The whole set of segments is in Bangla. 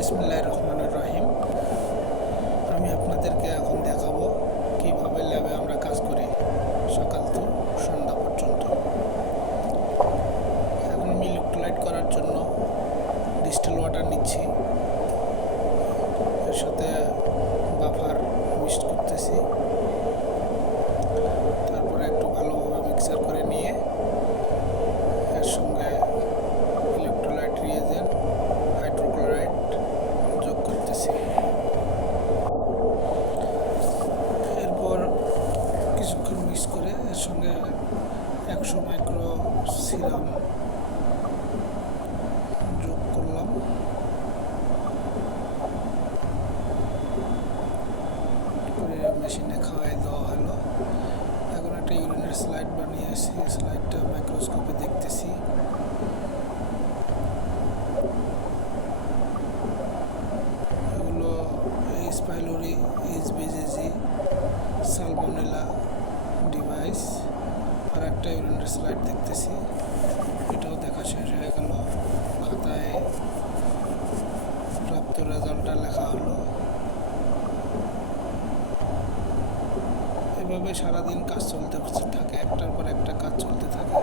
বিসমিল্লাহির রহমানির রহিম। আমি আপনাদেরকে এখন দেখাবো কিভাবে ল্যাবে আমরা কাজ করি সকাল থেকে সন্ধ্যা পর্যন্ত। এখন আমি ইলেকট্রোলাইট করার জন্য ডিস্টিল ওয়াটার নিচ্ছি, এর সাথে বাফার মিক্সড করতেছি। তারপরে একটু ভালোভাবে মিক্সার করে নিয়ে এর সঙ্গে ইলেকট্রোলাইট রিয়েজেন্ট হাইড্রোক্লোরাইড যোগ করতেছি। এরপর কিছুক্ষণ মিক্স করে এর সঙ্গে 100 মাইক্রো সিরাম যোগ করলাম। করে মেশিনে খাওয়াই দেওয়া হলো। এখন একটা ইউরিনের স্লাইড বানিয়েছি, স্লাইডটা মাইক্রোস্কোপে দেখতেছি। এগুলো এইচ পাইলোরি, এইচবিজিজি, সালমোনেলা ডিভাইস। আর একটা ইউরিনের স্লাইড দেখতেছি, এটাও দেখা শেষ হয়ে গেল। খাতায় প্রাপ্ত রেজাল্টটা লেখা হলো। এভাবে সারাদিন কাজ চলতে থাকে, একটার পর একটা কাজ চলতে থাকে।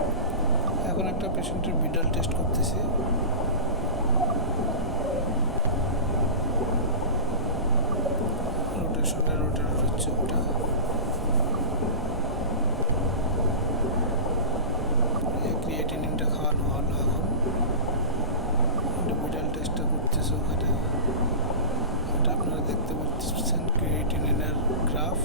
এখন একটা পেশেন্টের ভিডাল টেস্ট করতেছি। রোটেট হচ্ছে ওটা। ক্রিয়েটিনিনটা খাওয়ানো হলো। এখন ভিডাল টেস্টটা করতেছে ওখানে। এটা আপনারা দেখতে পাচ্ছেন ক্রিয়েটিনিনের গ্রাফ।